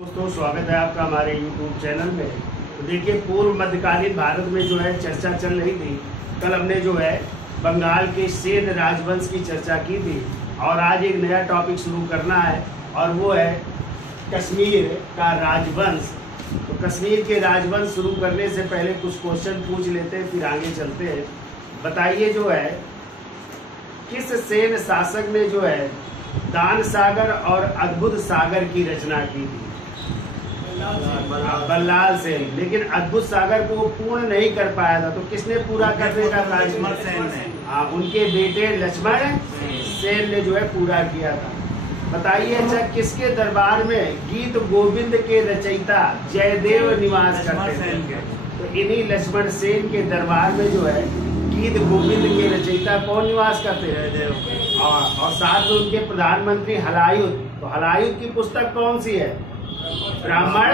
दोस्तों स्वागत है आपका हमारे YouTube चैनल में। तो देखिए, पूर्व मध्यकालीन भारत में जो है चर्चा चल रही थी। कल हमने जो है बंगाल के सेन राजवंश की चर्चा की थी और आज एक नया टॉपिक शुरू करना है और वो है कश्मीर का राजवंश। तो कश्मीर के राजवंश शुरू करने से पहले कुछ क्वेश्चन पूछ लेते हैं, फिर आगे चलते हैं। बताइए जो है किस सेन शासक ने जो है दान सागर और अद्भुत सागर की रचना की थी? बल्लाल सेन। लेकिन अद्भुत सागर को वो पूर्ण नहीं कर पाया था, तो किसने पूरा करने का था? लक्ष्मण सेन ने। हाँ, उनके बेटे लक्ष्मण सेन ने जो है पूरा किया था। बताइए अच्छा, किसके दरबार में गीत गोविंद के रचयिता जयदेव निवास करते थे? तो इन्हीं लक्ष्मण सेन के दरबार में जो है गीत गोविंद के रचयिता कौन निवास करते थे? और साथ में उनके प्रधानमंत्री हलायुध। तो हलायुध की पुस्तक कौन सी है? ब्राह्मण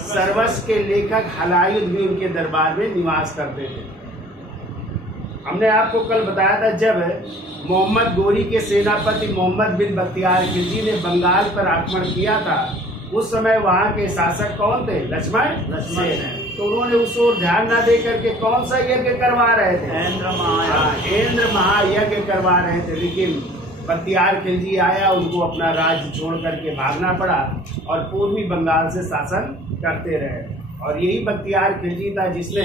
सर्वस्व के लेखक हलायुध भी उनके दरबार में निवास करते थे। हमने आपको कल बताया था, जब मोहम्मद गोरी के सेनापति मोहम्मद बिन बख्तियार खिलजी ने बंगाल पर आक्रमण किया था, उस समय वहां के शासक कौन थे? लक्ष्मण सेन। तो उन्होंने उस ओर ध्यान न दे करके कौन सा यज्ञ करवा रहे थे? इंद्र महायज्ञ करवा रहे थे। लेकिन बख्तियार खिलजी आया, उनको अपना राज्य छोड़ करके भागना पड़ा और पूर्वी बंगाल से शासन करते रहे। और यही बख्तियार खिलजी था जिसने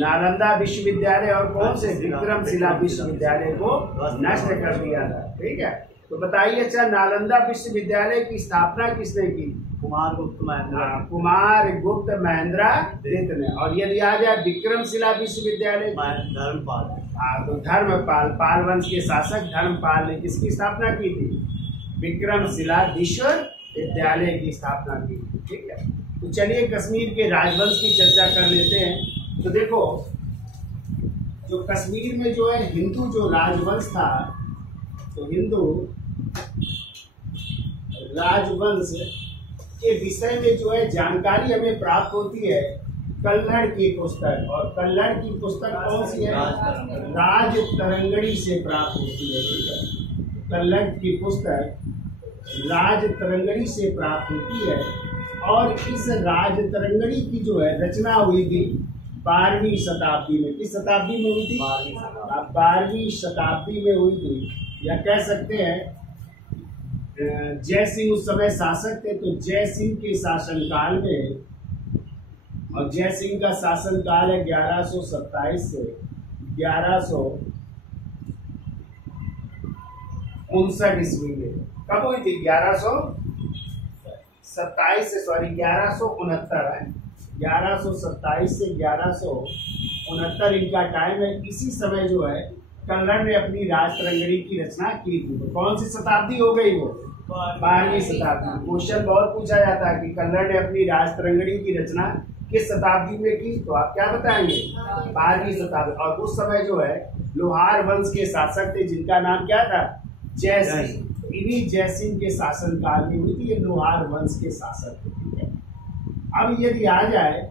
नालंदा विश्वविद्यालय और कौन से विक्रमशिला विश्वविद्यालय को नष्ट कर दिया था। ठीक है, तो बताइए अच्छा, नालंदा विश्वविद्यालय की स्थापना किसने की? कुमार गुप्त महेंद्रगुप्त ने। और यदि आ जाए विक्रमशिला विश्वविद्यालय, धर्मपाल। तो धर्मपाल, पाल वंश के शासक धर्मपाल ने किसकी स्थापना की थी? विक्रमशिला विश्वविद्यालय की स्थापना की थी। ठीक है, तो चलिए कश्मीर के राजवंश की चर्चा कर लेते हैं। तो देखो, जो कश्मीर में जो है हिंदू जो राजवंश था, तो हिंदू राजवंश के विषय में जो है जानकारी हमें प्राप्त होती है कल्लड़ की पुस्तक। और कल्लड़ की पुस्तक कौन सी है? राज तरंगड़ी से प्राप्त होती है। कल्लड़ की पुस्तक राज तरंगड़ी से प्राप्त होती है और इस राज तरंगड़ी की जो है रचना हुई थी 12वीं शताब्दी में। किस शताब्दी में हुई थी? 12वीं शताब्दी में हुई थी। या कह सकते हैं जय सिंह उस समय शासक थे, तो जय सिंह के शासनकाल में, और जय सिंह का शासनकाल है 1127 से 1159 ईस्वी में। कब हुई थी? 1127 से 1169 है। 1127 से 1169 इनका टाइम है। इसी समय जो है कल्लड़ ने अपनी राज तरंगड़ी की रचना की थी। तो कौन सी शताब्दी हो गई वो? 12वीं शताब्दी। क्वेश्चन बहुत पूछा जाता है कि कल्लड़ ने अपनी राज तरंगड़ी की रचना किस शताब्दी में की? तो आप क्या बताएंगे? 12वीं शताब्दी। और उस समय जो है लोहार वंश के शासक थे जिनका नाम क्या था? जय सिंह। इन्हीं जय सिंह के शासन काल में हुई थी। ये लोहार वंश के शासक थे। अब यदि आ जाए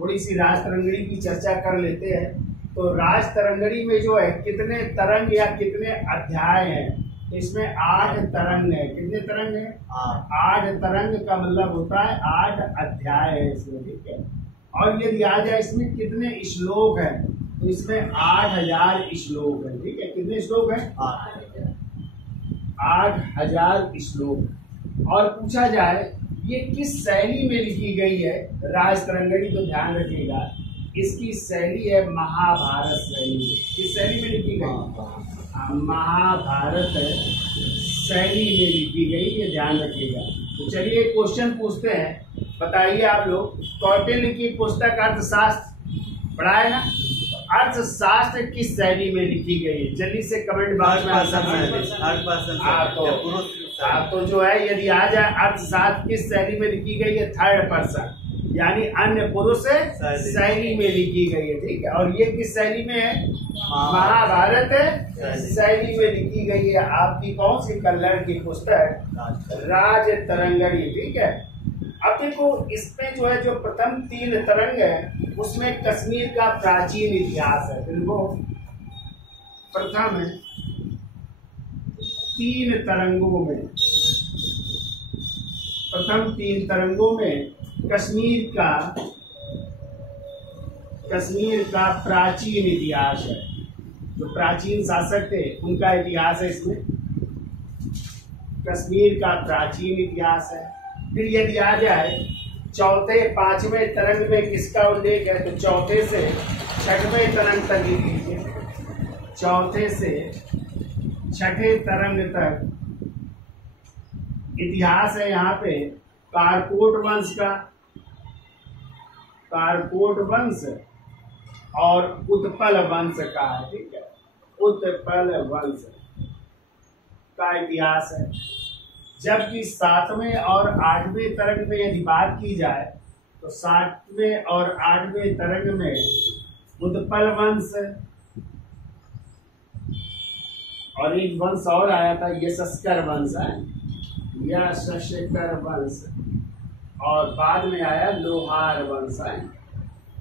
थोड़ी सी राज तरंगड़ी की चर्चा कर लेते हैं। तो राज तरंगड़ी में जो है कितने तरंग या कितने अध्याय हैं? इसमें 8 तरंग है। कितने तरंग है? 8 तरंग का मतलब होता है 8 अध्याय है इसमें। ठीक है, और यदि आ जाए इसमें कितने श्लोक हैं? तो इसमें 8000 श्लोक है। ठीक है, कितने श्लोक हैं? 8000 श्लोक। और पूछा जाए ये किस शैली में लिखी गई है राज तरंगड़ी? तो ध्यान रखिएगा, इसकी शैली है महाभारत शैली। किस शैली में लिखी गई? महाभारत शैली में लिखी गई, ये ध्यान रखिएगा। तो चलिए क्वेश्चन पूछते हैं। बताइए आप लोग, कौटिल्य की पुस्तक अर्थशास्त्र पढ़ा है ना? अर्थशास्त्र किस शैली में लिखी गई है? जल्दी से कमेंट बॉक्स में तो जो है यदि आ जाए अर्थशास्त्र किस शैली में लिखी गई है? 3rd पर्सन, यानी अन्य पुरुष शैली में लिखी गई है। ठीक है, और ये किस शैली में है? महाभारत शैली में लिखी गई है। आपकी कौन सी? कल्लड़ की पुस्तक राज तरंगड़ी। ठीक है, अब देखो इसमें जो है जो प्रथम 3 तरंग है उसमें कश्मीर का प्राचीन इतिहास है। देखो प्रथम 3 तरंगों में प्रथम 3 तरंगों में कश्मीर का प्राचीन इतिहास है। जो प्राचीन शासक थे उनका इतिहास है इसमें, कश्मीर का प्राचीन इतिहास है। फिर यदि आ जाए चौथे 5वें तरंग में किसका उल्लेख है, तो चौथे से 6वें तरंग तक लिख लीजिए। चौथे से 6ठे तरंग तक इतिहास है यहाँ पे कारकोट वंश का, कारकोट वंश और उत्पल वंश का है। ठीक है, उत्पल वंश का इतिहास है। जबकि 7वें और 8वें तरंग में यदि बात की जाए तो 7वें और 8वें तरंग में उत्पल वंश और एक वंश और आया था यशस्कर वंश है, यशस्कर वंश, और बाद में आया लोहार वंश है,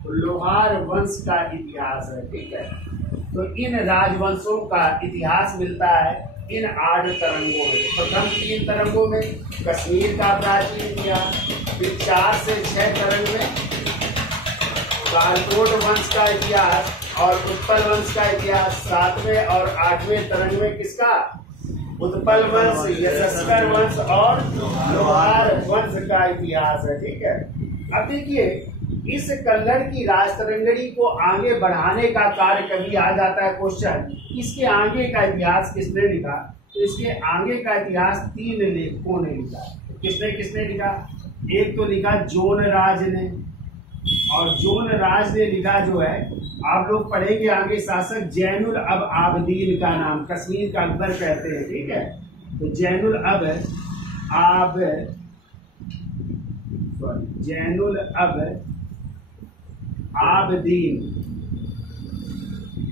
तो लोहार वंश का इतिहास है। ठीक है, तो इन राजवंशों का इतिहास मिलता है इन 8 तरंगों में। प्रथम 3 तरंगों में कश्मीर का प्राचीन इतिहास, फिर 4 से 6 तरंग में कारकोट वंश का इतिहास और उत्पल वंश का इतिहास, 7वें और 8वें तरंग में किसका, उत्पल वंश, यशस्कर वंश और लोहार वंश का इतिहास है। ठीक है, अब देखिए इस कल्लड़ की राजतरंगड़ी को आगे बढ़ाने का कार्य कभी आ जाता है क्वेश्चन, इसके आगे का इतिहास किसने लिखा, तो इसके आगे का इतिहास 3 लेखकों ने लिखा। किसने किसने लिखा, एक तो लिखा जोन राज ने, और जोन राज ने लिखा जो है आप लोग पढ़ेंगे आगे शासक जैनुल अब आबदीन का नाम, कश्मीर का अकबर कहते हैं। ठीक है, तो जैनुल अब आबदीन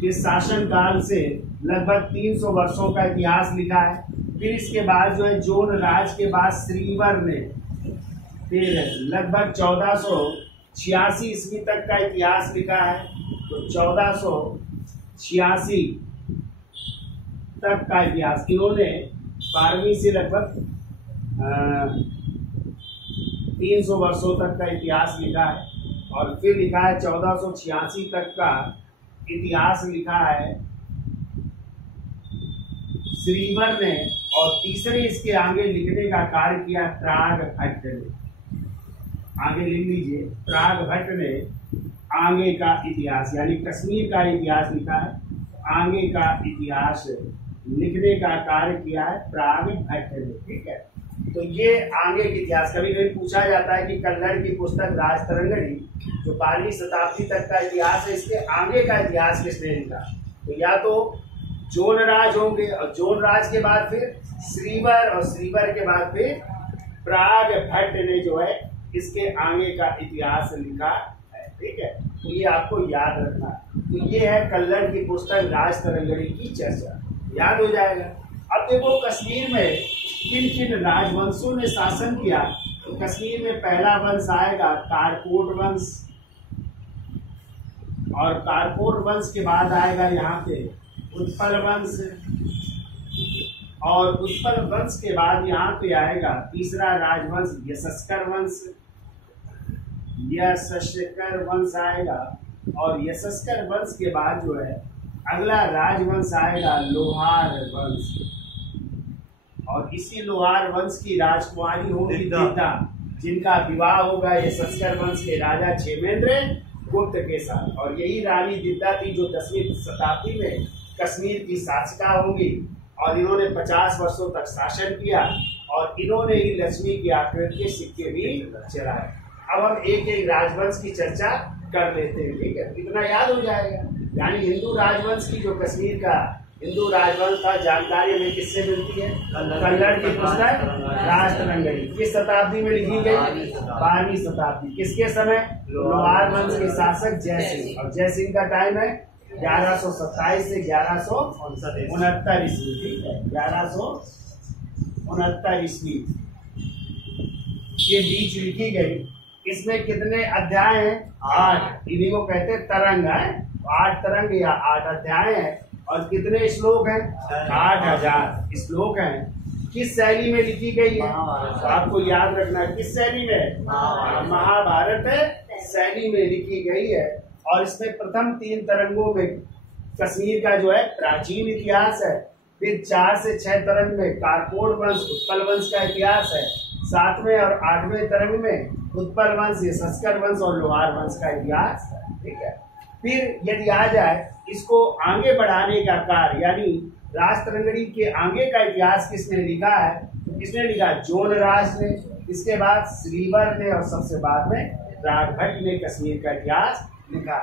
के शासनकाल से लगभग 300 वर्षों का इतिहास लिखा है। फिर इसके बाद जो है जोन राज के बाद श्रीवर ने फिर लगभग 1486 ईस्वी तक का इतिहास लिखा है, तो 1486 तक का इतिहास इन्होंने 12वीं से लगभग 300 वर्षों तक का इतिहास लिखा है। और फिर लिखा है 1486 तक का इतिहास लिखा है श्रीवर ने, और तीसरे इसके आगे लिखने का कार्य किया प्राग भट्ट ने। आगे लिख लीजिए, प्राग भट्ट ने आगे का इतिहास यानी कश्मीर का इतिहास लिखा है, आगे का इतिहास लिखने का कार्य किया है प्राग भट्ट ने। ठीक है, तो ये आगे के इतिहास कभी कभी पूछा जाता है कि कल्लड़ की पुस्तक राजतरंगड़ी जो 12वीं शताब्दी तक का इतिहास है, इसके आगे का इतिहास किसने लिखा, तो या तो जोन राज होंगे, और जोन राज के बाद फिर श्रीवर, और श्रीवर के बाद फिर प्राग भट्ट ने जो है इसके आगे का इतिहास लिखा है। ठीक है, तो ये आपको याद रखना है। तो ये है कल्लड़ की पुस्तक राजतरंगड़ी की चर्चा, याद हो जाएगा। अब देखो कश्मीर में किन किन राजवंशों ने शासन किया, तो कश्मीर में पहला वंश आएगा कारकोट वंश, और कारकोट वंश के बाद आएगा यहाँ पे उत्पल वंश, और उत्पल वंश के बाद यहाँ पे आएगा तीसरा राजवंश यशस्कर वंश, यशस्कर वंश आएगा, और यशस्कर वंश के बाद जो है अगला राजवंश आएगा लोहार वंश, और इसी लोहार वंश की राजकुमारी होगी दिद्दा, जिनका विवाह होगा यशस्कर वंश के राजा क्षेमेंद्र गुप्त के साथ। और यही रानी दिद्दा थी जो 10वीं शताब्दी में कश्मीर की शासिका होंगी, और इन्होंने 50 वर्षों तक शासन किया, और इन्होंने ही लक्ष्मी की आकृति के सिक्के भी चलाए। अब हम एक एक राजवंश की चर्चा कर लेते हैं। ठीक है, इतना याद हो जाएगा। यानी हिंदू राजवंश की जो कश्मीर का हिंदू राजवंश का जानकारी हमें किससे मिलती है, कल्लड़ की पुस्तक राजतरंगड़ी। किस शताब्दी में लिखी गई, 12वीं शताब्दी। किसके समय, लोहार वंश के शासक जय सिंह, और जय सिंह का टाइम है 1127 से 1169 ईस्वी। ठीक है, 1169 ईस्वी के बीच लिखी गई। इसमें कितने अध्याय हैं, 8। इन्हीं को कहते हैं तरंग है, 8 तरंग या 8 अध्याय हैं, और कितने श्लोक हैं, 8000 श्लोक हैं। किस शैली में लिखी गई है? तो आपको याद रखना है किस शैली में? महाभारत शैली में लिखी गई है। और इसमें प्रथम 3 तरंगों में कश्मीर का जो है प्राचीन इतिहास है। फिर 4 से 6 तरंग में कारकोट वंश उत्पल वंश का इतिहास है। 7वें और 8वें तरंग में उत्पल वंश, संस्कर वंश और लोहार वंश का इतिहास है। ठीक है। फिर यदि आ जाए इसको आगे बढ़ाने का कार्य, यानी राजतरंगिणी के आगे का इतिहास किसने लिखा है? किसने लिखा? जोन राज ने, इसके बाद श्रीवर ने और सबसे बाद में राघट ने कश्मीर का इतिहास लिखा।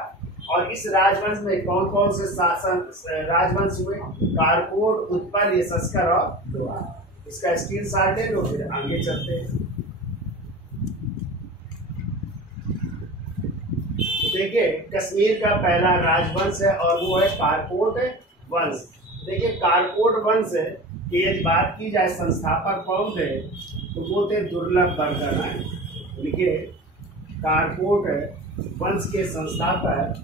और इस राजवंश में कौन कौन से शासन राजवंश हुए? कारकोट, उत्पल, संस्कर और लोहार। इसका स्क्रीनशॉट ले लो, फिर आगे चलते हैं। देखिए कश्मीर का पहला राजवंश है और वो है कारकोट वंश। देखिए कारकोट वंश की यदि बात की जाए संस्थापक कौन थे तो वो थे दुर्लभ वर्धन। देखिए कारकोट वंश के संस्थापक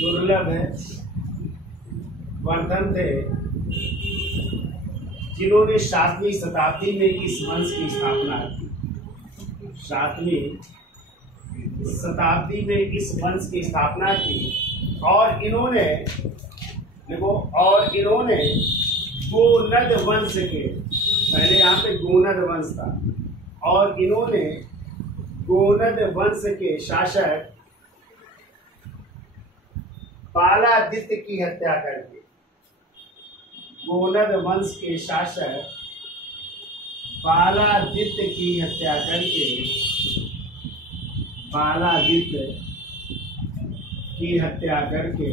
दुर्लभ वर्धन थे, जिन्होंने 7वीं शताब्दी में इस वंश की स्थापना की। 7वीं शताब्दी में इस वंश की स्थापना की। और इन्होंने देखो, और इन्होंने गोनद वंश के, पहले यहाँ पे गोनद वंश था, और इन्होंने गोनद वंश के शासक बालादित्य की हत्या करके, गोनद वंश के शासक बालादित्य की हत्या करके, बालादित्य की हत्या करके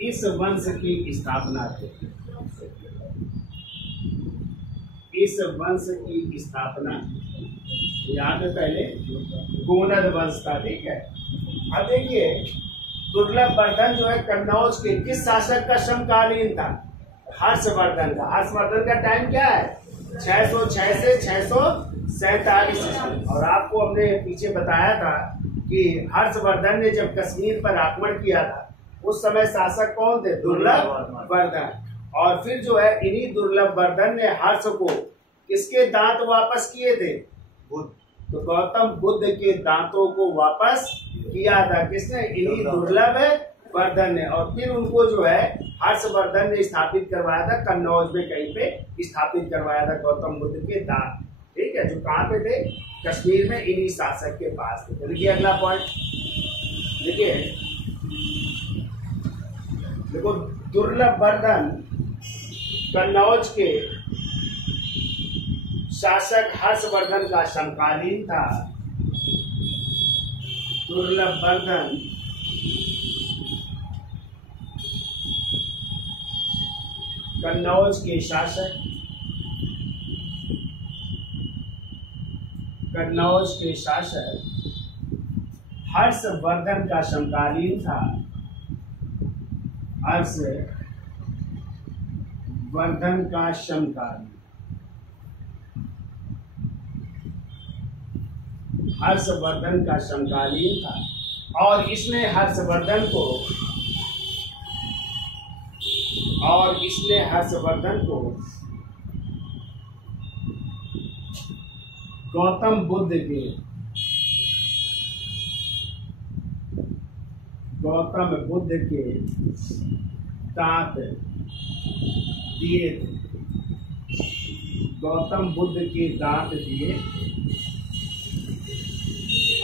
इस वंश की स्थापना की। इस वंश की स्थापना यहाँ पे पहले गोनद वंश था। ठीक है। अब देखिए दुर्लभ वर्धन जो है कन्नौज के किस शासक का समकालीन था? हर्षवर्धन का। हर्षवर्धन का टाइम क्या है? 606 से 647 ईस्वी। और आपको हमने पीछे बताया था कि हर्षवर्धन ने जब कश्मीर पर आक्रमण किया था उस समय शासक कौन थे? दुर्लभ वर्धन। और फिर जो है इन्हीं दुर्लभ वर्धन ने हर्ष को किसके दांत वापस किए थे? तो गौतम बुद्ध के दांतों को वापस किया था किसने? इन्हीं दुर्लभ वर्धन ने। और फिर उनको जो है हर्षवर्धन ने स्थापित करवाया था कन्नौज में, कहीं पे स्थापित करवाया था गौतम बुद्ध के दांत। ठीक है। जो कहाँ पे थे? कश्मीर में, इन्हीं शासक के पास थे। देखिए अगला पॉइंट, देखिए देखो दुर्लभ वर्धन कन्नौज के शासक हर्षवर्धन का समकालीन था। दुर्लभ वर्धन कन्नौज के शासक, कन्नौज के शासक हर्षवर्धन का समकालीन था। हर्षवर्धन का समकालीन, हर्षवर्धन का समकालीन था। और इसने हर्षवर्धन को, और इसने हर्षवर्धन को गौतम बुद्ध के, गौतम बुद्ध के दांत दिए थे। गौतम बुद्ध के दांत दिए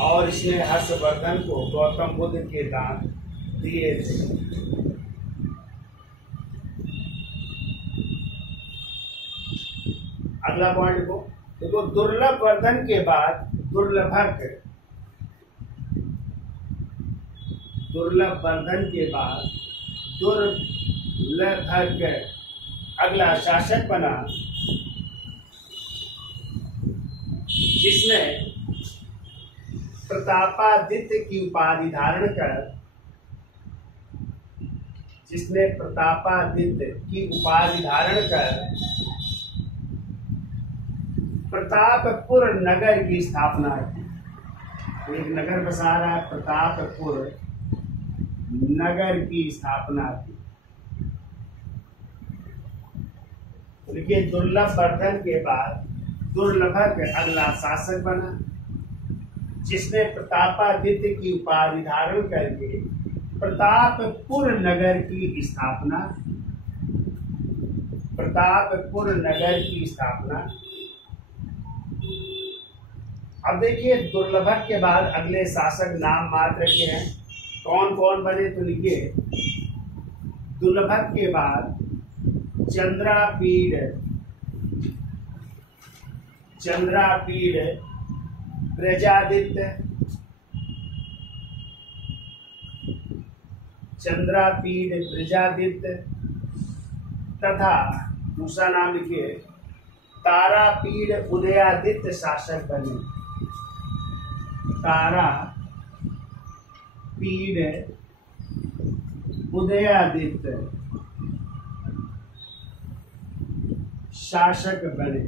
और इसने हर्षवर्धन को गौतम बुद्ध के दांत दिए थे। अगला पॉइंट को देखो, दुर्लभ वर्धन के बाद दुर्लभक, दुर्लभ वर्धन के बाद दुर्लभक अगला शासक बना जिसने प्रतापादित्य की उपाधि धारण कर, जिसने प्रतापादित्य की उपाधि धारण कर प्रतापपुर नगर की स्थापना की। एक नगर बसा रहा है, प्रतापपुर नगर की स्थापना की। देखिए दुर्लभ वर्धन के बाद दुर्लभक अगला शासक बना, जिसने प्रतापादित्य की उपाधि धारण करके प्रतापपुर नगर की स्थापना, प्रतापपुर नगर की स्थापना। अब देखिए दुर्लभक के बाद अगले शासक नाम मात्र के हैं, कौन कौन बने तो लिखिए। दुर्लभक के बाद चंद्रापीड़, चंद्रापीड़ प्रजादित्य, चंद्रापीड़ प्रजादित्य तथा दूसरा नाम लिखिए तारापीड़ उदयादित्य शासक बने। तारापीड़ उदयादित्य शासक बने।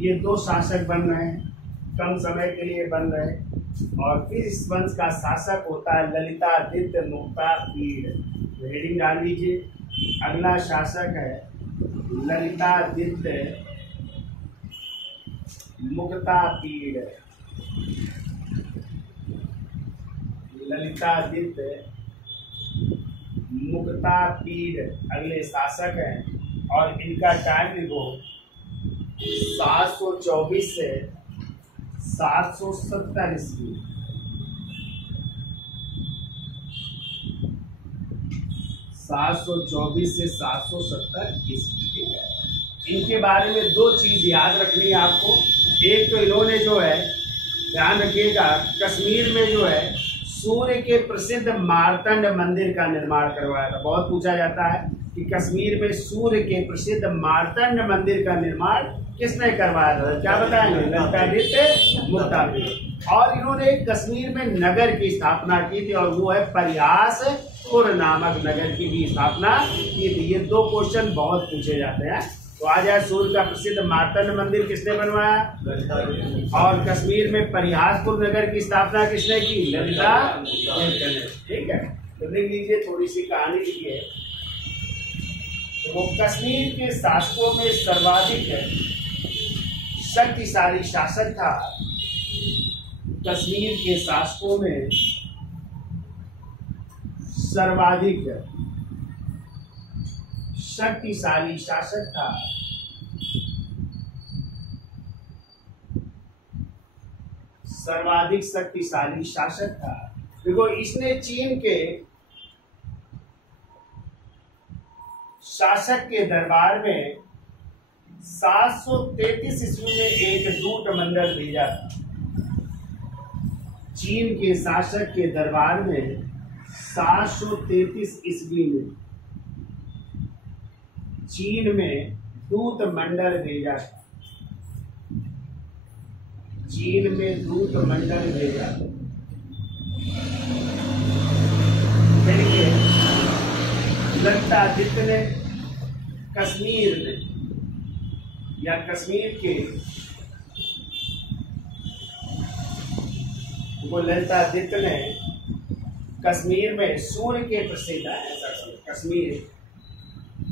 ये दो शासक बन रहे हैं, कम समय के लिए बन रहे हैं। और फिर इस वंश का शासक होता है ललितादित्य मुक्तापीड़। हेडिंग डाल लीजिए, अगला शासक है ललितादित्य मुक्तापीड़। ललितादित्य मुक्तापीड़ अगले शासक हैं और इनका टाइम लिखो 724 से 770 ईस्वी। 724 से 770 ईस्वी है। इनके बारे में दो चीज याद रखनी है आपको। एक तो इन्होंने जो है, ध्यान रखिएगा, कश्मीर में जो है सूर्य के प्रसिद्ध मार्तंड मंदिर का निर्माण करवाया था। बहुत पूछा जाता है कि कश्मीर में सूर्य के प्रसिद्ध मार्तंड मंदिर का निर्माण किसने करवाया था, क्या बताएंगे? ललितादित्य मुक्तापीड़। और इन्होंने कश्मीर में नगर की स्थापना की थी और वो है परिहासपुर नामक नगर की भी स्थापना की थी। ये दो क्वेश्चन बहुत पूछे जाते हैं। तो आ जाए, सूर्य का प्रसिद्ध मार्तंड मंदिर किसने बनवाया? और कश्मीर में परिहासपुर नगर की स्थापना किसने की? ललितादित्य ने। ठीक है, तो देख लीजिए, थोड़ी सी कहानी लिखी है। वो कश्मीर के शासकों में सर्वाधिक शक्तिशाली शासक था। कश्मीर के शासकों में सर्वाधिक शक्तिशाली शासक था सर्वाधिक शक्तिशाली शासक था। देखो, इसने चीन के शासक के दरबार में 733 ईस्वी में एक दूत मंडल भेजा था। चीन के शासक के दरबार में 733 ईस्वी में चीन में दूत मंडल भेजा था। चीन में दूत मंडल भेजा। देखिए, ललितादित्य ने कश्मीर में या कश्मीर के वो ललितादित्य ने कश्मीर में सूर्य के प्रसिद्ध, कश्मीर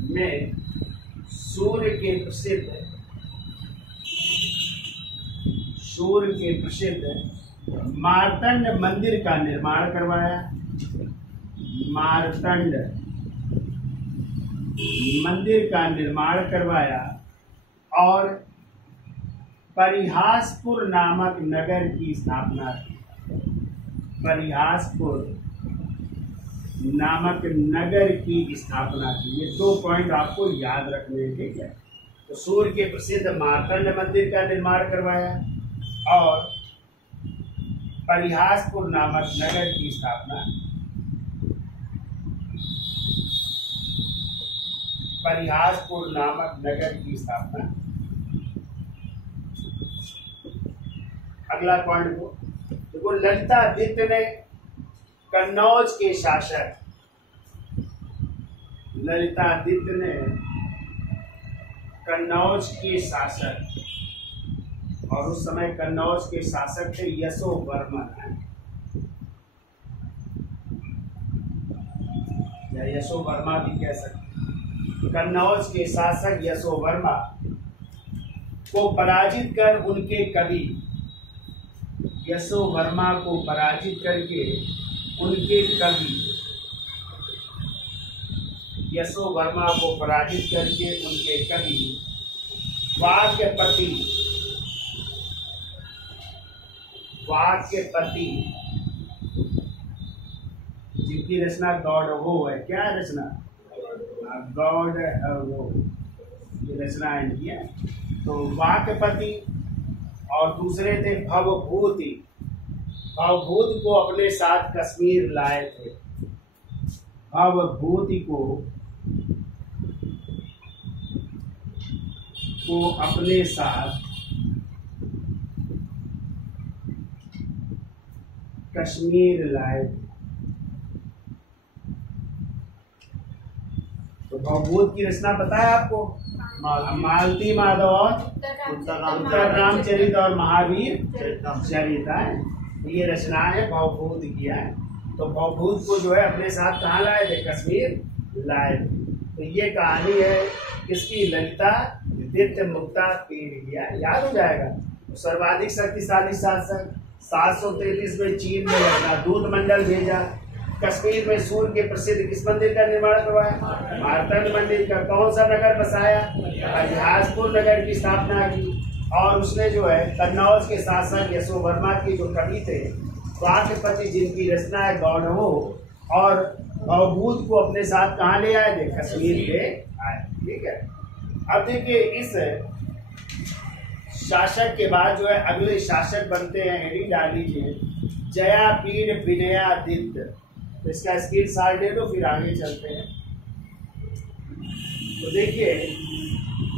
में सूर्य के प्रसिद्ध मार्तंड मंदिर का निर्माण करवाया। मार्तंड मंदिर का निर्माण करवाया और परिहासपुर नामक नगर की स्थापना की। परिहासपुर नामक नगर की स्थापना की। ये दो पॉइंट आपको याद रखने हैं, ठीक है। तो सूर्य के प्रसिद्ध मार्तंड मंदिर का निर्माण करवाया और परिहासपुर नामक नगर की स्थापना। परिहासपुर नामक नगर की स्थापना। अगला पॉइंट को देखो, ललितादित्य ने कन्नौज के शासक, ललितादित्य ने कन्नौज के शासक, और उस समय कन्नौज के शासक थे यशोवर्मन या यशोवर्मा भी कह सकते हैं। कन्नौज के शासक यशोवर्मा को पराजित कर उनके कवि, यशोवर्मा को पराजित करके उनके कवि, यशोवर्मा को पराजित करके उनके कवि वाक्यपति, वाक्यपति जिनकी रचना गॉड हो है, क्या रचना, गॉड हो, ये रचना इनकी है। तो वाक्यपति और दूसरे थे भवभूति, भवभूति को अपने साथ कश्मीर लाए थे, भवभूति को अपने साथ कश्मीर लाए थे। तो भवभूत की रचना पता है आपको, मालती माधव और उत्तर रामचरित और महावीर चरित है, ये रचना है भवभूत किया है। तो भवभूत को जो है अपने साथ कहाँ लाए थे, कश्मीर लाए थे। तो ये कहानी है किसकी, ललिता दित्य मुक्ता पीढ़िया, याद हो जाएगा। तो सर्वाधिक शक्तिशाली शासक 733 में चीन में अपना दूत मंडल भेजा, कश्मीर में सूर्य के प्रसिद्ध किस मंदिर का निर्माण करवाया, मार्तंड मंदिर का। कौन सा नगर बसाया, अलिहाजपुर नगर की स्थापना की। और उसने जो है कन्नौज के शासक यशोवर्मा के जो कवि थे वाक्यपति, जिनकी रचना है गौड़ हो, और भवभूत को अपने साथ कहाँ ले आए थे, कश्मीर ले आए। ठीक है, अब देखिए इस शासक के बाद जो है अगले शासक बनते हैं, हेडिंग डाल लीजिए, जयापीड़ विनयादित्य। तो इसका स्क्रीन शॉट ले लो, फिर आगे चलते हैं। तो देखिए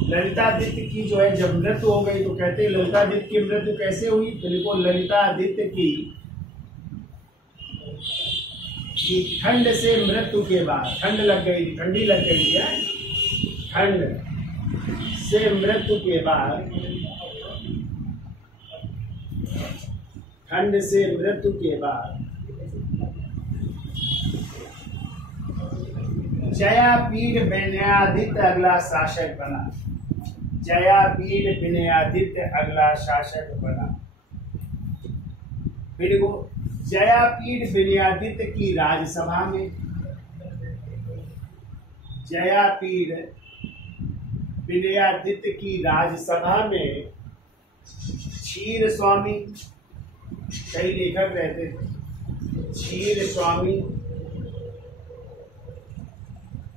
ललितादित्य की जो है जब मृत्यु हो गई, तो कहते हैं ललितादित्य की मृत्यु कैसे हुई, तो लिखो ललितादित्य की ठंड से मृत्यु के बाद, ठंड लग गई, ठंडी लग गई है, ठंड से मृत्यु के बाद, ठंड से मृत्यु के बाद जयापीड़ विनयादित्य अगला शासक बना, जयापीड़ विनयादित्य अगला शासक बना। फिर वो जयापीड़ विनयादित्य की राजसभा में, जयापीड़ विनयादित्य की राजसभा में क्षीर स्वामी, कई लेखक रहते थे, क्षीर स्वामी,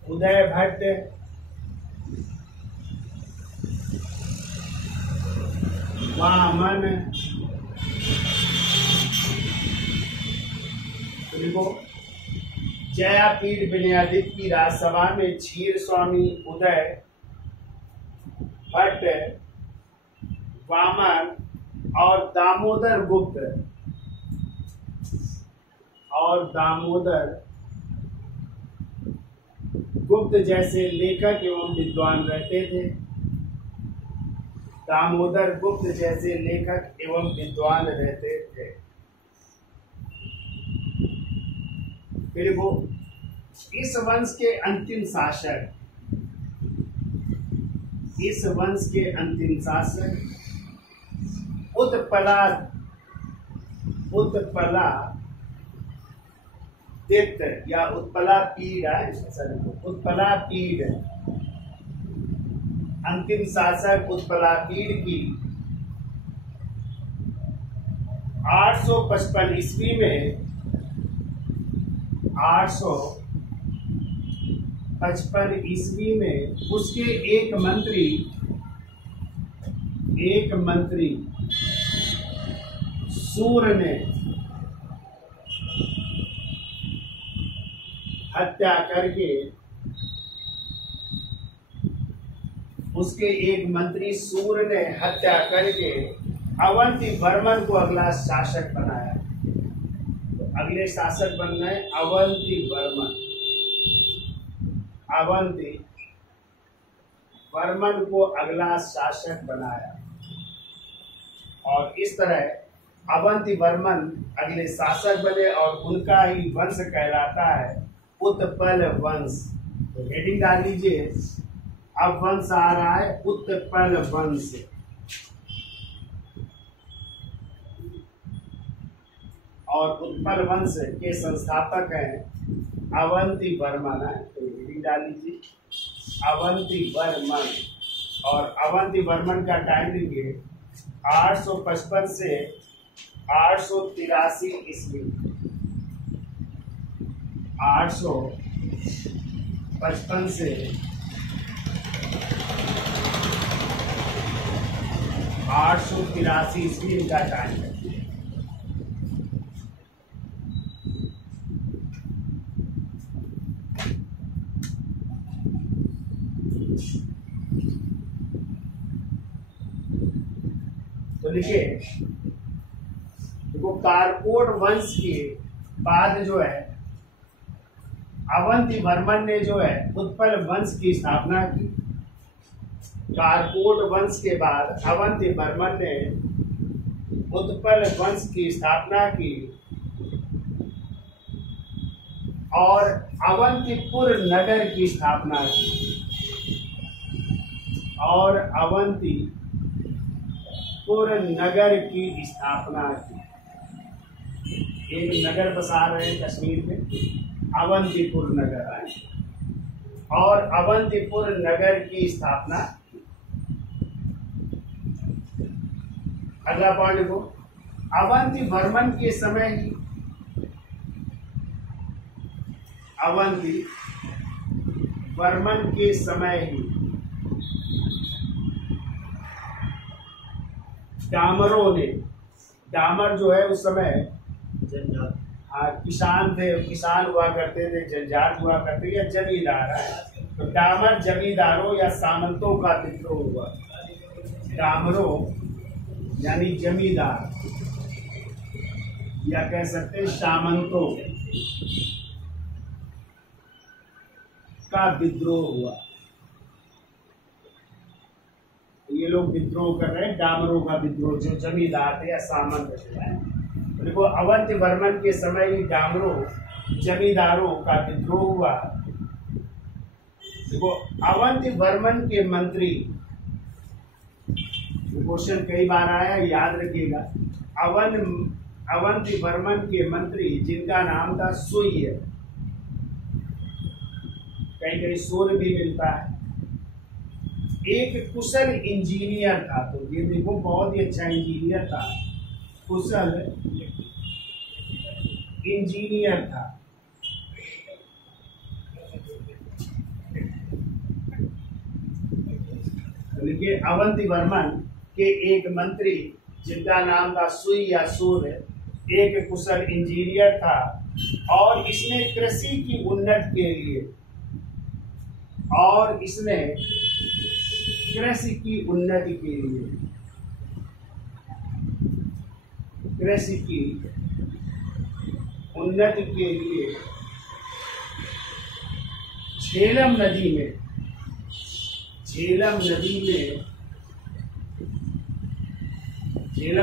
उदय भट्ट, वामन, देखो जयापीड़ विनयादित्य की राजसभा में क्षीर स्वामी, उदय भट्ट, वामन और दामोदर गुप्त, और दामोदर गुप्त जैसे लेखक एवं विद्वान रहते थे, दामोदर गुप्त जैसे लेखक एवं विद्वान रहते थे। फिर वो इस वंश के अंतिम शासक, इस वंश के अंतिम शासक उत्पला दित्य या उत्पलापीड़, उत्पलापीड़, अंतिम शासक उत्पलापीड़ की 855 ईस्वी में, 855 ईस्वी में उसके एक मंत्री सूर्य ने हत्या करके, उसके एक मंत्री सूर्य ने हत्या करके अवंती वर्मन को अगला शासक बनाया। तो अगले शासक बन गए अवंती वर्मन, अवंती वर्मन को अगला शासक बनाया। और इस तरह अवंती वर्मन अगले शासक बने और उनका ही वंश कहलाता है उत्पल वंश। तो हेडिंग डाल लीजिए। अब वंश आ रहा है उत्पल वंश, और उत्पल वंश के संस्थापक हैं अवंती वर्मन। तो हेडिंग डाल लीजिए अवंती वर्मन, और अवंती वर्मन का टाइमिंग है 855 से 883 ईस्वी। 855 से 883 ईस्वी इनका टाइम है। तो लिखिए, देखो कारकोट वंश के बाद जो है अवंती वर्मन ने जो है उत्पल वंश की स्थापना की। कारकोट वंश के बाद अवंती वर्मन ने उत्पल वंश की स्थापना की और अवंतीपुर नगर की स्थापना की। और अवंतीपुर नगर की स्थापना की। एक नगर बसा रहे हैं कश्मीर में, अवंतीपुर नगर है, और अवंतीपुर नगर की स्थापना। अगला पॉइंट को, अवंती वर्मन के समय ही अवंती वर्मन के समय ही डामरों ने, डामर जो है उस समय किसान थे, किसान हुआ करते थे, जनजात हुआ करते या जमींदार है। तो डामर जमींदारों या सामंतों का विद्रोह हुआ। डामरों यानी जमींदार, या कह सकते हैं सामंतों का विद्रोह हुआ। ये लोग विद्रोह कर रहे हैं, डामरों का विद्रोह, जो जमींदार थे या सामंत थे। देखो अवंती वर्मन के समय ही डामरों जमींदारों का विद्रोह हुआ। देखो अवंती वर्मन के मंत्री, क्वेश्चन कई बार आया, याद रखिएगा। अवंती वर्मन के मंत्री जिनका नाम था सूर्य, कहीं कहीं सूर्य भी मिलता है, एक कुशल इंजीनियर था। तो ये देखो बहुत ही अच्छा इंजीनियर था, कुशल इंजीनियर था। देखिए अवंती वर्मन के एक मंत्री जिनका नाम था सुई या सूर्य, एक कुशल इंजीनियर था, और इसने कृषि की उन्नति के लिए, कृषि की उन्नति के लिए झेलम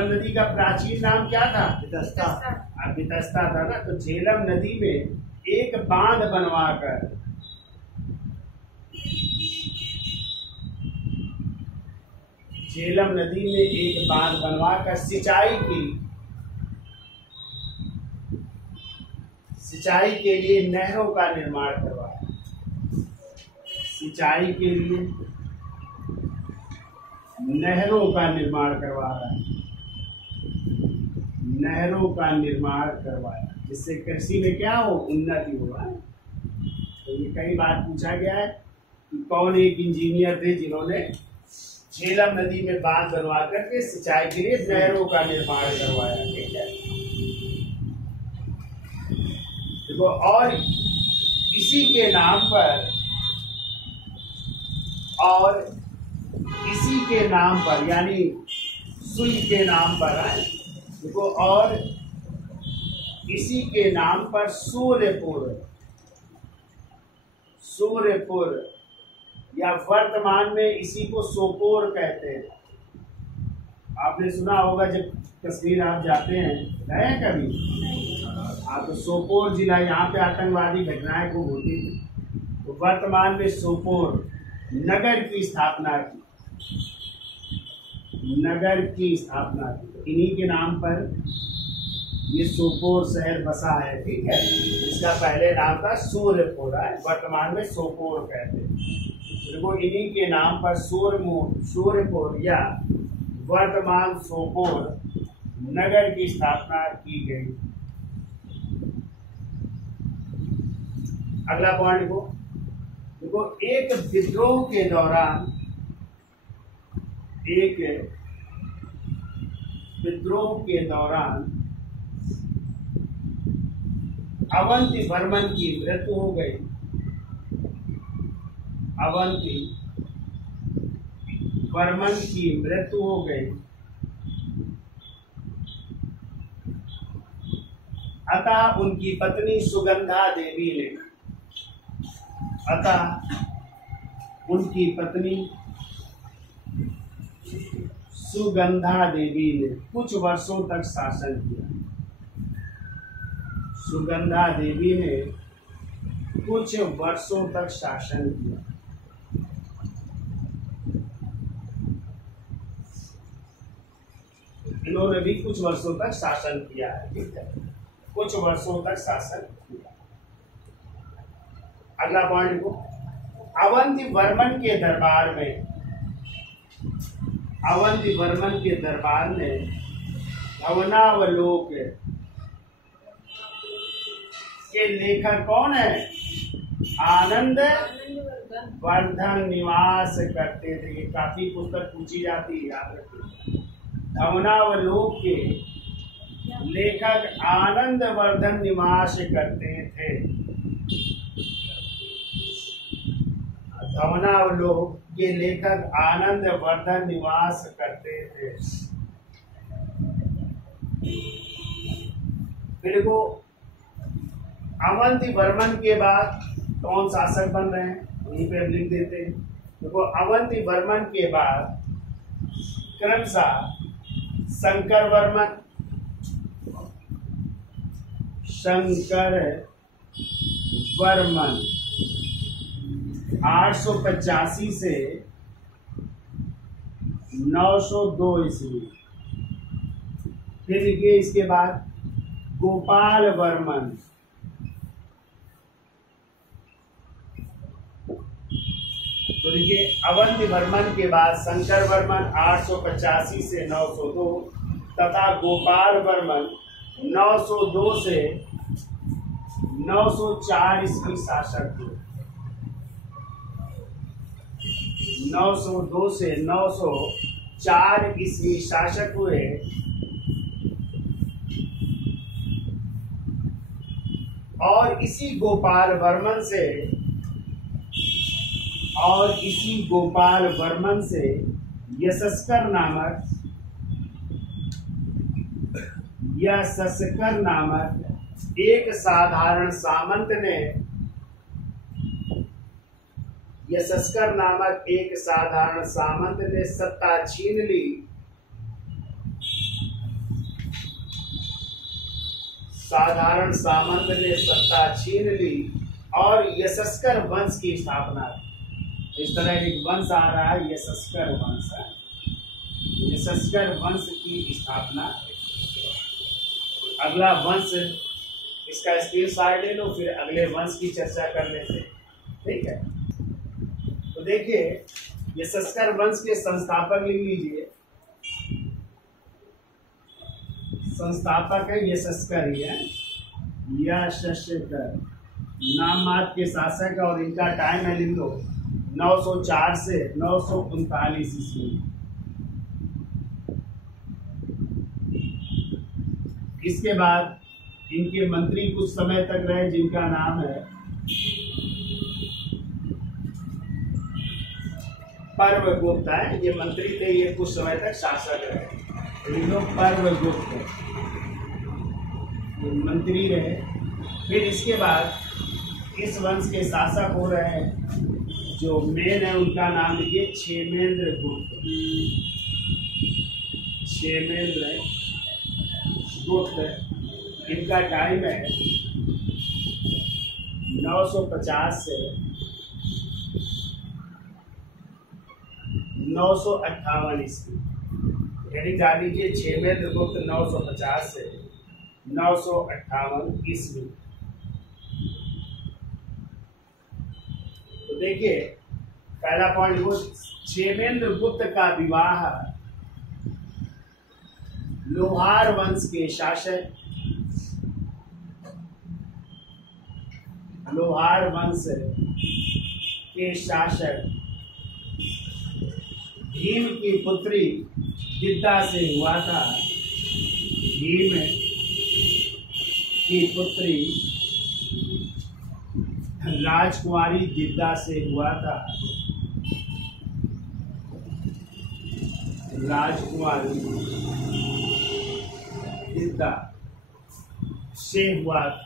नदी का प्राचीन नाम क्या था? वितस्ता था ना। तो झेलम नदी में एक बांध बनवाकर सिंचाई के लिए नहरों का निर्माण करवाया। सिंचाई के लिए नहरों का निर्माण करवाया, जिससे कृषि में क्या हो, उन्नति होगा। तो ये कई बार पूछा गया है कि कौन एक इंजीनियर थे जिन्होंने झेलम नदी में बांध बनवा करके सिंचाई के लिए नहरों का निर्माण करवाया। ठीक है, देखो, और इसी के नाम पर यानी सुई के नाम पर है। देखो, और इसी के नाम पर सूर्यपुर या वर्तमान में इसी को सोपोर कहते हैं। आपने सुना होगा, जब कश्मीर आप जाते हैं, गए हैं कभी? हाँ, तो सोपोर जिला, यहाँ पे आतंकवादी घटनाएं खूब होती थी। तो वर्तमान में सोपोर नगर की स्थापना की, नगर की स्थापना की। इन्हीं के नाम पर ये सोपोर शहर बसा है, ठीक है। इसका पहले नाम था सूर्यपुर, वर्तमान में सोपोर कहते हैं। देखो इन्हीं के नाम पर सूर्यपुर या वर्तमान सोपोर नगर की स्थापना की गई। अगला पॉइंट देखो एक विद्रोह के दौरान, एक विद्रोह के दौरान अवंती वर्मन की मृत्यु हो गई। अवंती वर्मन की मृत्यु हो गई। अतः उनकी पत्नी सुगंधा देवी ने, अतः उनकी पत्नी सुगंधा देवी ने कुछ वर्षों तक शासन किया। सुगंधा देवी ने कुछ वर्षों तक शासन किया। इन्होंने भी कुछ वर्षों तक शासन किया है, ठीक है, कुछ वर्षों तक शासन किया। अगला पॉइंट देखो, अवंती वर्मन के दरबार में, अवंती वर्मन के दरबार में धवनावलोक के लेखक कौन है? आनंद वर्धन निवास करते थे। ये काफी पुस्तक पूछी जाती है, याद रखिए। धवनावलोक के लेखक आनंद वर्धन निवास करते थे। धवनावलोक के लेखक आनंद वर्धन निवास करते थे। फिर को अवंती वर्मन के बाद कौन शासक बन रहे हैं, वहीं पे हम लिख देते हैं। देखो अवंती वर्मन के बाद क्रमशः शंकर वर्मन, शंकर वर्मन 885 से 902 ईस्वी। फिर लिखिए इसके बाद गोपाल वर्मन, तो देखिए अवंती वर्मन के बाद शंकर वर्मन 885 से 902 तथा गोपाल वर्मन 902 से 904 ईस्वी शासक हुए। 902 से 904 ईस्वी शासक हुए। और इसी गोपाल वर्मन से, और इसी गोपाल वर्मन से यशस्कर नामक एक साधारण सामंत ने, यशस्कर नामक एक साधारण सामंत ने सत्ता छीन ली। साधारण सामंत ने सत्ता छीन ली और यशस्कर वंश की स्थापना की। इस तरह एक वंश आ रहा है, यशस्कर वंश है। यशस्कर वंश की स्थापना। अगला वंश, इसका स्क्रीनशॉट ले लो, फिर अगले वंश की चर्चा कर लेते हैं, ठीक है। तो देखिए यशस्कर वंश के संस्थापक लिख लीजिए। संस्थापक है यशस्कर ही है, यशस्कर नाम मात्र के शासक, और इनका टाइम है लिख लो 904 से 939 ईस्वी। इसके बाद इनके मंत्री कुछ समय तक रहे जिनका नाम है पर्वगुप्त है। ये मंत्री थे, ये कुछ समय तक शासक रहे। इन लोग पर्वगुप्त मंत्री रहे। फिर इसके बाद इस वंश के शासक हो रहे हैं जो मेन है, उनका नाम लिखिए क्षेमेंद्र गुप्त। क्षेमेंद्र गुप्त, इनका टाइम है 950 से 958 ईस्वी, यानी कहा लीजिए क्षेमेंद्र गुप्त 950 से 958 ईस्वी। तो देखिए पहला पॉइंट वो क्षेमेंद्र गुप्त का विवाह लोहार वंश के शासक भीम की पुत्री दिद्दा से हुआ था। भीम की पुत्री राजकुमारी दिद्दा से हुआ था। राजकुमारी दिद्दा से हुआ था।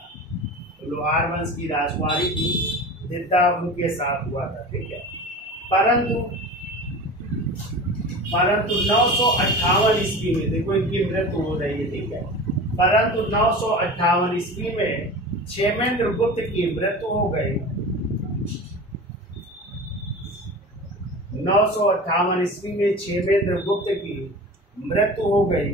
लोहार वंश की राजकुमारी थी दिद्दा, उनके साथ हुआ था। ठीक है, परंतु 958 ईस्वी में देखो इनकी मृत्यु हो रही है। ठीक है, परंतु 958 ईस्वी में क्षेमेंद्र गुप्त की मृत्यु हो गई। 958 ईस्वी में क्षेमेंद्र गुप्त की मृत्यु हो गई।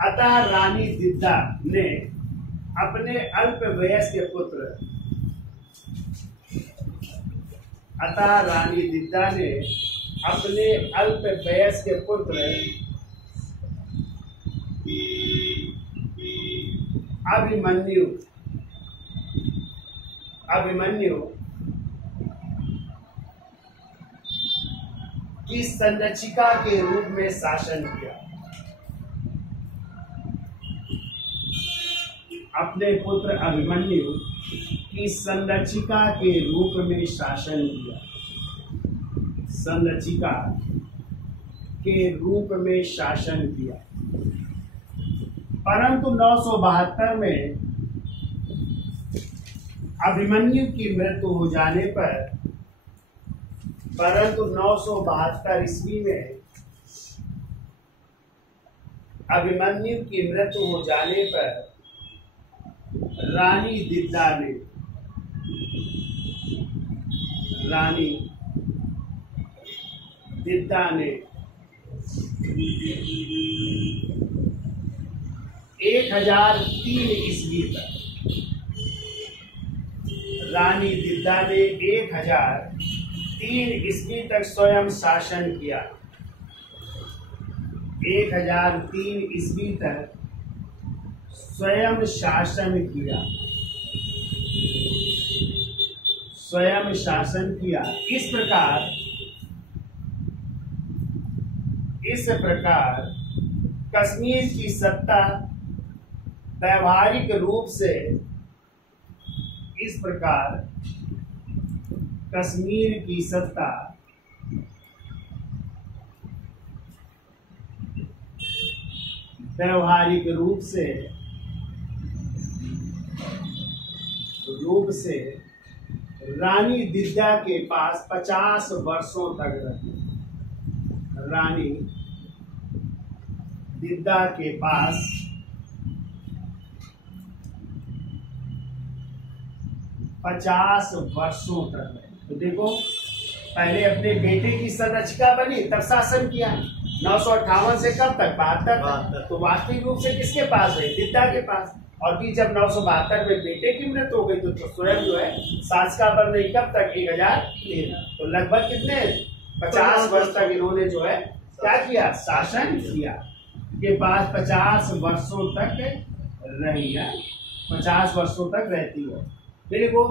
अतः रानी दिद्दा ने अपने अल्प वयस्क पुत्र अभिमन्यु की संरक्षिका के रूप में शासन किया। अपने पुत्र अभिमन्यु की संरक्षिका के रूप में शासन किया। संरक्षिका के रूप में शासन किया। परंतु 972 में अभिमन्यु की मृत्यु हो जाने पर, परंतु 972 ईस्वी में अभिमन्यु की मृत्यु हो जाने पर रानी दिद्दा ने 1003 ईस्वी तक, रानी दिद्दा ने 1003 ईस्वी तक स्वयं शासन किया। 1003 ईस्वी तक स्वयं शासन किया। इस प्रकार कश्मीर की सत्ता व्यावहारिक रूप से रानी दिद्दा के पास 50 वर्षों तक रही। रानी दिद्दा के पास 50 वर्षों तक रही। तो देखो पहले अपने बेटे की संरक्षिका बनी, तब शासन किया। 958 से कब तक? 72 तक। तो वास्तविक रूप से किसके पास रही? दिद्दा के पास। और भी जब 972 में बेटे की मृत्यु हो गई तो स्वयं जो है शासका बन रही। कब तक? 1013। तो लगभग कितने 50 वर्ष तक इन्होंने जो है क्या किया? शासन किया। के पास 50 वर्षों तक रही है, 50 वर्षों तक रहती है। देखो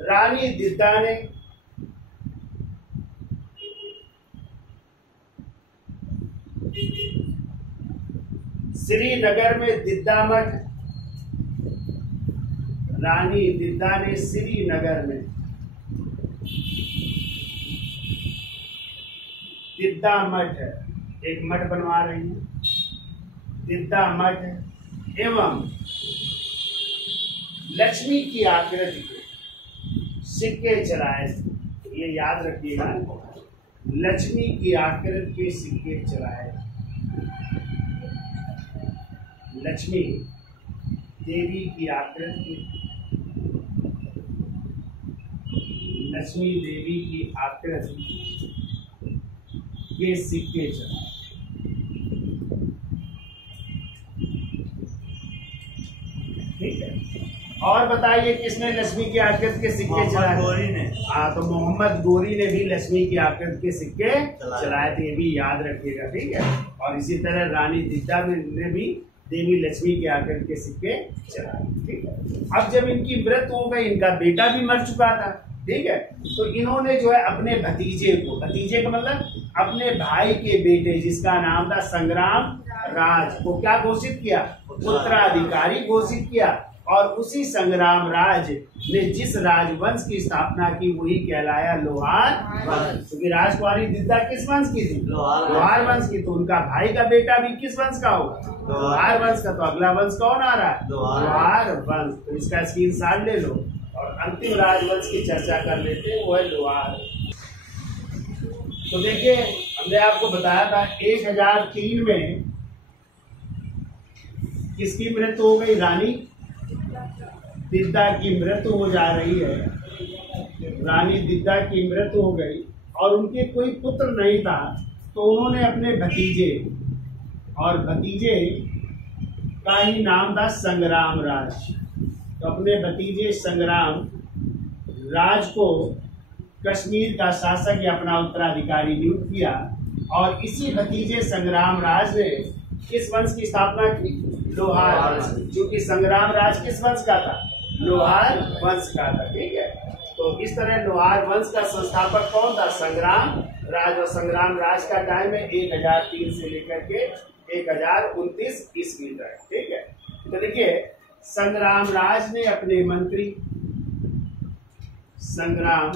रानी दिद्दा ने श्रीनगर में दिद्दा मठ, रानी दिद्दा ने श्रीनगर में दिद्दा मठ, एक मठ बनवा रही है, दिद्दा मठ एवं लक्ष्मी की आकृति के सिक्के चलाए। ये याद रखिएगा, लक्ष्मी की आकृति के सिक्के चलाए। लक्ष्मी देवी की आकृति के लक्ष्मी देवी की आकृति के सिक्के चढ़ाए। ठीक है, और बताइए किसने लक्ष्मी की आकृति के सिक्के चढ़ाए? गोरी ने। हाँ, तो मोहम्मद गोरी ने भी लक्ष्मी की आकृति के सिक्के चलाए थे, ये भी याद रखिएगा। ठीक है, और इसी तरह रानी दिद्दा ने भी देवी लक्ष्मी के आकृति के सिक्के चढ़ाए। ठीक है, अब जब इनकी मृत्यु हो गई, इनका बेटा भी मर चुका था। ठीक है, तो इन्होंने जो है अपने भतीजे को, भतीजे का मतलब अपने भाई के बेटे जिसका नाम था संग्राम राज को क्या घोषित किया? उत्तराधिकारी घोषित किया। और उसी संग्राम राज ने जिस राजवंश की स्थापना की वही कहलाया लोहार वंश, क्योंकि राजकुमारी दिद्दा किस वंश की थी? लोहार वंश की। तो उनका भाई का बेटा भी किस वंश का होगा? लोहार वंश का। तो अगला वंश कौन आ रहा है? लोहार वंश। तो इसका स्क्रीनशॉट ले लो और अंतिम राजवंश की चर्चा कर लेते हैं, वो है लोहार। तो देखिए, हमने आपको बताया था 1003 में किसकी मृत्यु हो गई? रानी दिद्दा की मृत्यु हो जा रही है। रानी दिद्दा की मृत्यु हो गई और उनके कोई पुत्र नहीं था, तो उन्होंने अपने भतीजे, और भतीजे का ही नाम था संग्राम राज, तो अपने भतीजे संग्राम राज को कश्मीर का शासक या अपना उत्तराधिकारी नियुक्त किया। और इसी भतीजे संग्राम राज ने किस वंश की स्थापना की? लोहार वंश। क्योंकि संग्राम राज किस वंश का था? लोहार वंश का था। ठीक है, तो इस तरह लोहार वंश का संस्थापक कौन था? संग्राम राज। और संग्राम राज का टाइम है 1003 से लेकर के 1029 ईस्वी तक। ठीक है, तो देखिए, संग्राम राज ने अपने मंत्री, संग्राम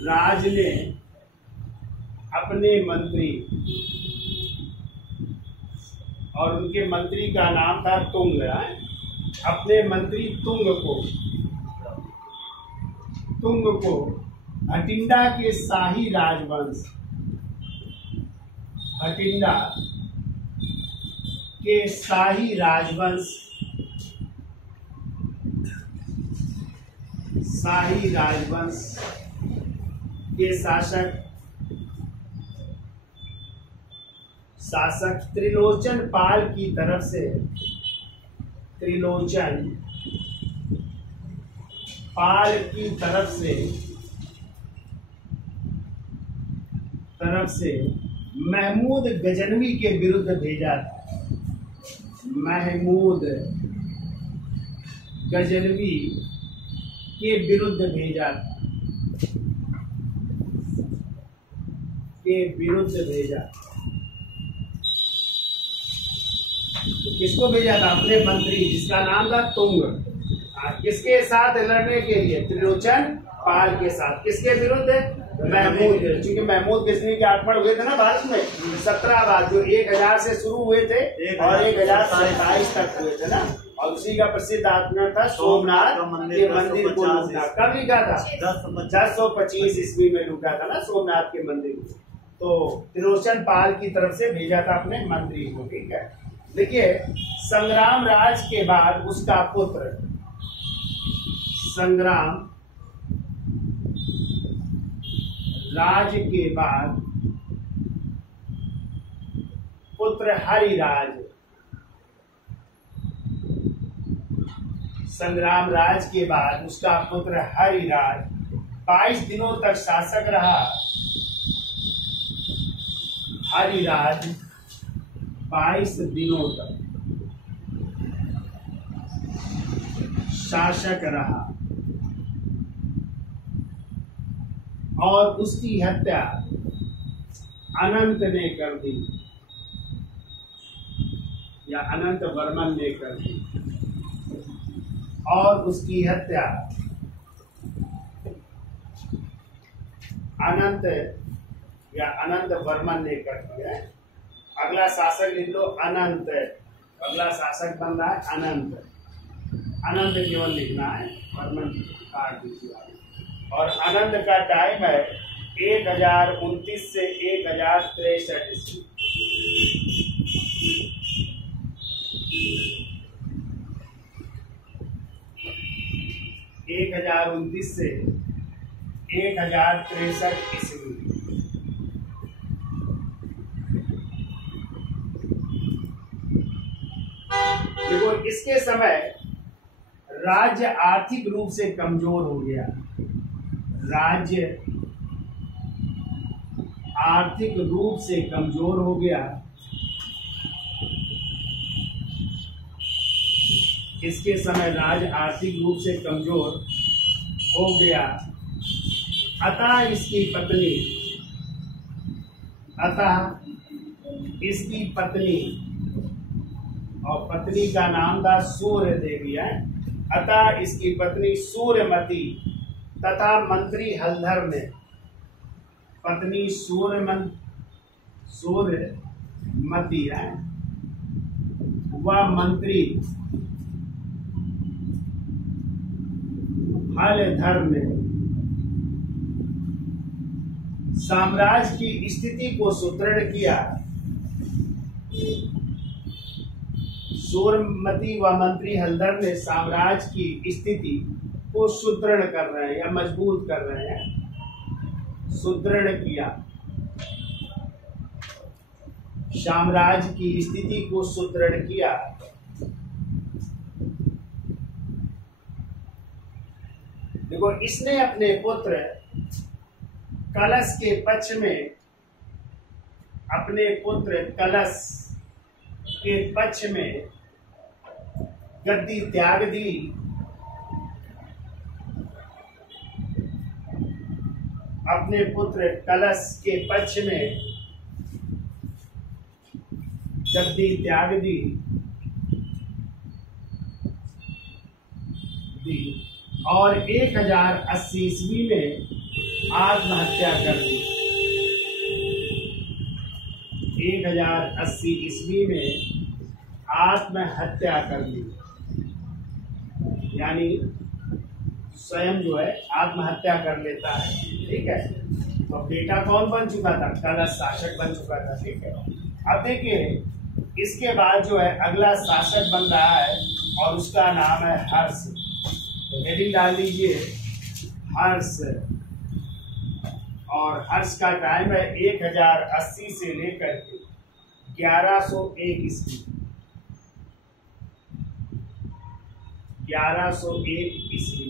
राज ने अपने मंत्री, और उनके मंत्री का नाम था तुंग, अपने मंत्री तुंग को भटिंडा के शाही राजवंश, भटिंडा के शाही राजवंश, शाही राजवंश के शासक त्रिलोचन पाल की तरफ से, त्रिलोचन पाल की तरफ से महमूद गजनवी के विरुद्ध भेजा था। महमूद गजनवी के विरुद्ध भेजा था, तो किसको भेजा था? अपने मंत्री जिसका नाम था तुंग। किसके साथ लड़ने के लिए? त्रिलोचन पाल के साथ। किसके विरुद्ध? महमूद। क्योंकि महमूद गजनी के आक्रमण हुए थे ना भारत में 17 बार, जो 1000 से शुरू हुए थे और 1027 तक हुए थे ना। और उसी का प्रसिद्ध आक्रमण था सोमनाथ के मंदिर को लूटा। कब लूटा था? 1025 ईस्वी में लूटा था ना सोमनाथ के मंदिर को। तो त्रिलोचन पाल की तरफ से भेजा था अपने मंत्री को। ठीक है, देखिए, संग्राम राज के बाद उसका पुत्र, संग्राम राज के बाद पुत्र हरिराज, संग्राम राज के बाद उसका पुत्र हरिराज 22 दिनों तक शासक रहा। हरिराज 22 दिनों तक शासक रहा और उसकी हत्या अनंत ने कर दी, या अनंत वर्मन ने कर दी। और उसकी हत्या अनंत या अनंत वर्मन ने कर दिया। अगला शासक लिख लो अनंत, अगला शासक बन रहा है अनंत, अनंत केवल लिखना है, वर्मन काट दीजिए। और अनंत का टाइम है 1029 से 1063 ईस्वी। 1029 से 1063 ईस्वी। देखो इसके समय राज्य आर्थिक रूप से कमजोर हो गया। राज्य आर्थिक रूप से कमजोर हो गया। इसके समय राज्य आर्थिक रूप से कमजोर हो गया। अतः इसकी पत्नी और पत्नी का नाम था सूर्य देवी है। अतः इसकी पत्नी सूर्यमती तथा मंत्री हलधर ने, पत्नी सूर्यमती है, वह मंत्री हलधर ने साम्राज्य की स्थिति को सुदृढ़ किया। सूर्यमती व मंत्री हलधर ने साम्राज्य की स्थिति को सुदृढ़ कर रहे हैं या मजबूत कर रहे हैं। सुदृढ़ किया, साम्राज्य की स्थिति को सुदृढ़ किया। देखो इसने अपने पुत्र कलश के पक्ष में, अपने पुत्र कलश के पक्ष में गद्दी त्याग दी। अपने पुत्र कलश के पक्ष में गद्दी त्याग दी और 1080 ईस्वी में आत्महत्या कर ली। 1080 ईस्वी में आत्महत्या कर ली, यानी स्वयं जो है आत्महत्या कर लेता है। ठीक है, तो बेटा कौन बन चुका था? कलश शासक बन चुका था। ठीक है, अब देखिए इसके बाद जो है अगला शासक बन रहा है और उसका नाम है हर्ष। तो हेडिंग डाल लीजिए हर्ष, और हर्ष का टाइम है 1080 से लेकर के 1101 ईस्वी। 1101 ईस्वी।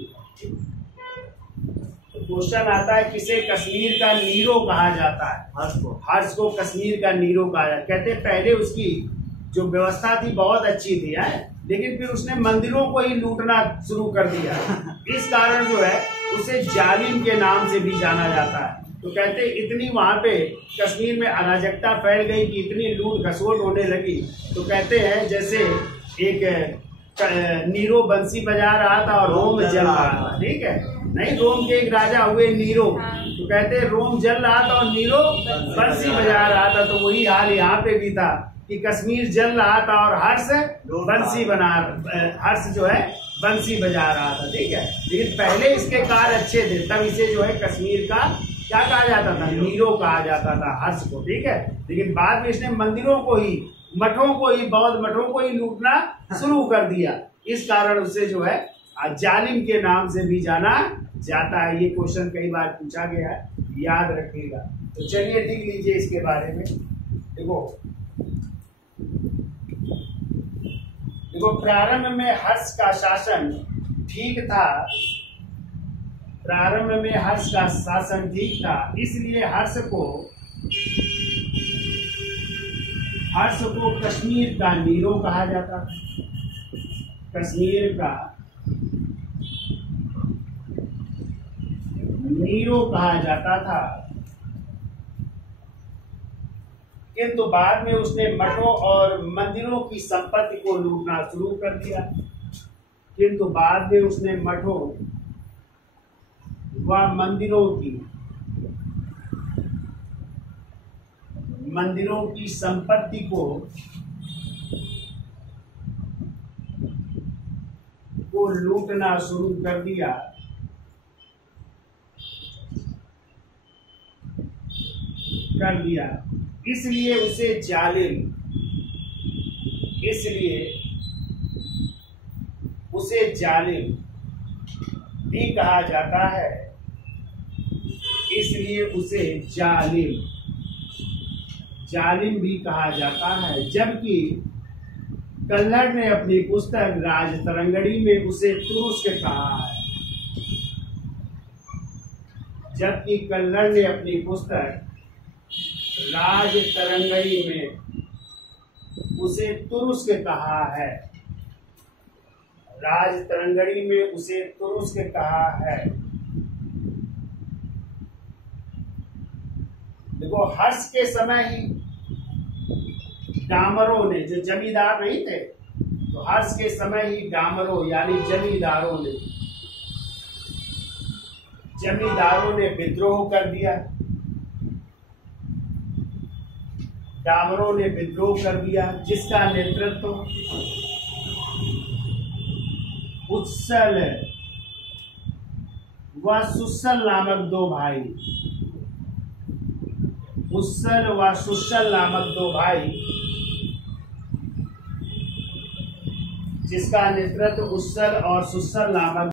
तो क्वेश्चन आता है किसे कश्मीर का नीरो कहा जाता है? हर्ष को कश्मीर का नीरो कहा जाता है। कहते हैं पहले उसकी जो व्यवस्था थी बहुत अच्छी थी है, लेकिन फिर उसने मंदिरों को ही लूटना शुरू कर दिया। इस कारण जो है उसे जालिम के नाम से भी जाना जाता है। तो कहते इतनी वहां पे कश्मीर में अराजकता फैल गई कि इतनी लूट खसोट होने लगी। तो कहते हैं जैसे एक नीरो बंसी बजा रहा था और रोम जल रहा था। ठीक है, नहीं, रोम के एक राजा हुए नीरो। तो कहते रोम जल रहा था और नीरो बंसी बजा रहा था। तो वही हाल यहाँ पे भी था कि कश्मीर जल रहा था और हर्ष जो है बंसी बजा रहा था। ठीक है, लेकिन पहले इसके कार्य अच्छे थे, तब इसे जो है कश्मीर का क्या कहा जाता था? नीरो कहा जाता था हर्ष को। ठीक है, लेकिन बाद में इसने मंदिरों को ही, मठों को ही, बौद्ध मठों को ही लूटना शुरू कर दिया। इस कारण उसे जो है जालिम के नाम से भी जाना जाता है। ये क्वेश्चन कई बार पूछा गया है, याद रखिएगा। तो चलिए लिख लीजिए इसके बारे में। देखो प्रारंभ में हर्ष का शासन ठीक था। प्रारंभ में हर्ष का शासन ठीक था, इसलिए हर्ष को कश्मीर का नीरो कहा जाता था। कश्मीर का नीरो कहा जाता था। किंतु बाद में उसने मठों और मंदिरों की संपत्ति को लूटना शुरू कर दिया। किंतु बाद में उसने मठों व मंदिरों की संपत्ति को लूटना शुरू कर दिया। इसलिए उसे जालिम भी कहा जाता है। इसलिए उसे जालिम भी कहा जाता है। जबकि कल्हड़ ने अपनी पुस्तक राजतरंगिणी में उसे तुरुष्क कहा है। जबकि कल्हड़ ने अपनी पुस्तक राजतरंगिणी में उसे तुरुष्क कहा है। राजतरंगिणी में उसे तुरुष्क कहा है। देखो, हर्ष के समय ही डामरों ने, जो जमींदार नहीं थे, तो हर्ष के समय ही डामरों यानी जमींदारों ने विद्रोह कर दिया। डामरों ने विद्रोह कर दिया, जिसका नेतृत्व उत्सल व सुसल नामक दो भाई, जिसका नेतृत्व उत्सल और सुसल नामक